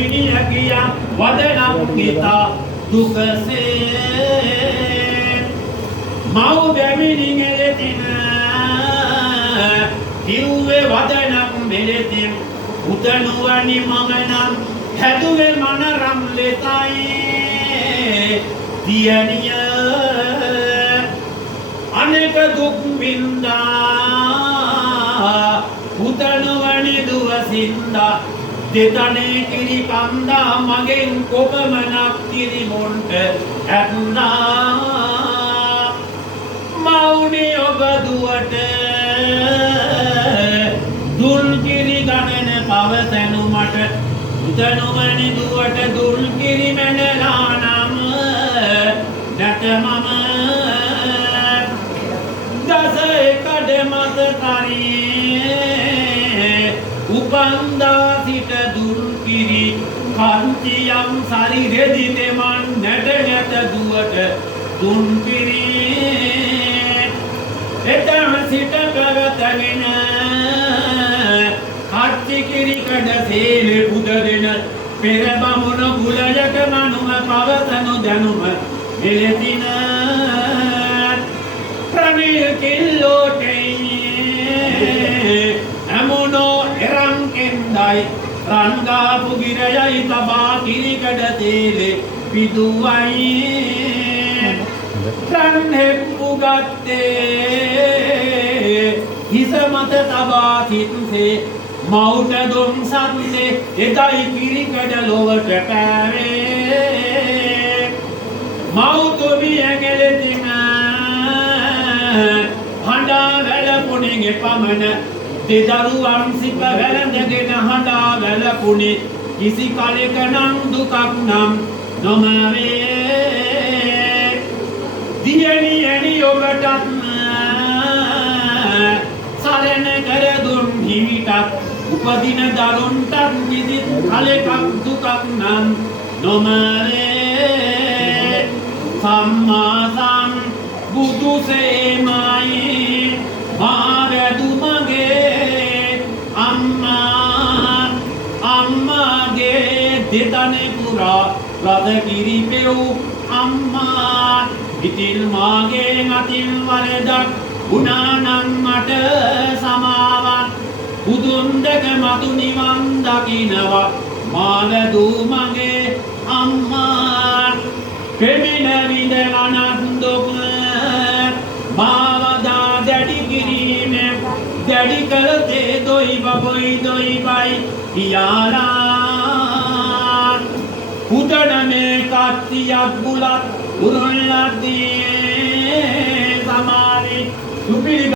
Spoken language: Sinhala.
දැමිනිය කියා වදනම් හිතා දුකසේ මව් දැමිනි එලෙතින කිව්වේ වදනම් මෙලෙතින් උතනුවනි මම නම් හැදුවේ මනරම් ලෙතයි දියණිය අනේක දුක් වින්දා උතනුවනි දුව සින්දා දෙතනේ කිරි කන්දා මගෙන් කොපමණක් කිරි මොන්ට ඇත්නා මවුනි ඔබ දුවට දුල් කිරි ගණන පවතනු මට උතනුවනි දුවට දුල් කිරි මැනලා නම් නැත මම දස එකඩ මත කරේ උපන්දා සිට දුල් කිරි කන්තියම් සරි රෙදි දෙමන් නැට නැත දුවට දුන් කිරි එතන සිට පැවතගෙන හත්ති කිරි කඩ සේල පුද දෙන පෙර බමුණ කුලයක මනුම පවතනු දැනුම මෙලෙතින ප්‍රණය කිල්ලෝටේ අමුණෝ එරං කෙන්දයි රන්ගාපු ගිරයයි තබා කිරි කඩ තේලේ පිදුවයි රන් හෙප්පු ගත්තේ හිස මත තබා සිටුසේ මවුට දුම් සත්සේ එදයි කිරි කඩ ලොවට පෑවේ මවුතුමි ඇඟලෙතිම හඬා වැළපුණෙගේ පමණ දෙදරුවන් සිප වැළඳගෙන හඬා වැළපුණේ කිසි කලෙක නම් දුකක් නම් නොමවේ දියණියනි ඔබටත් සරණ කර දුන් හිමිටත් උපදින දරුන්ටත් නිදිත් කලෙකක් දුකක් නම් නොමවේ සම්මා සම්බුදු සේමයි මාරදු මගේ අම්මාගේ දෙතනේ පුරා රද කිරි පෙව් අම්මා ඉතින් මාගේ අතින් වරදක් වුණානම් මට සමාවක් බුදුන් දැක මතු නිවන් දකින්නවා මාරදු මගේ අම්මා පෙමින විඳ අනන්දුක මාවදා දැඩි කිරීමෙන් දැඩි කළ තේ දොයි බබොයි දොයි බයි කියාලා උතන මේ කත්තියක් බුලත් උරුල්ලදී සමාරි සුපිරි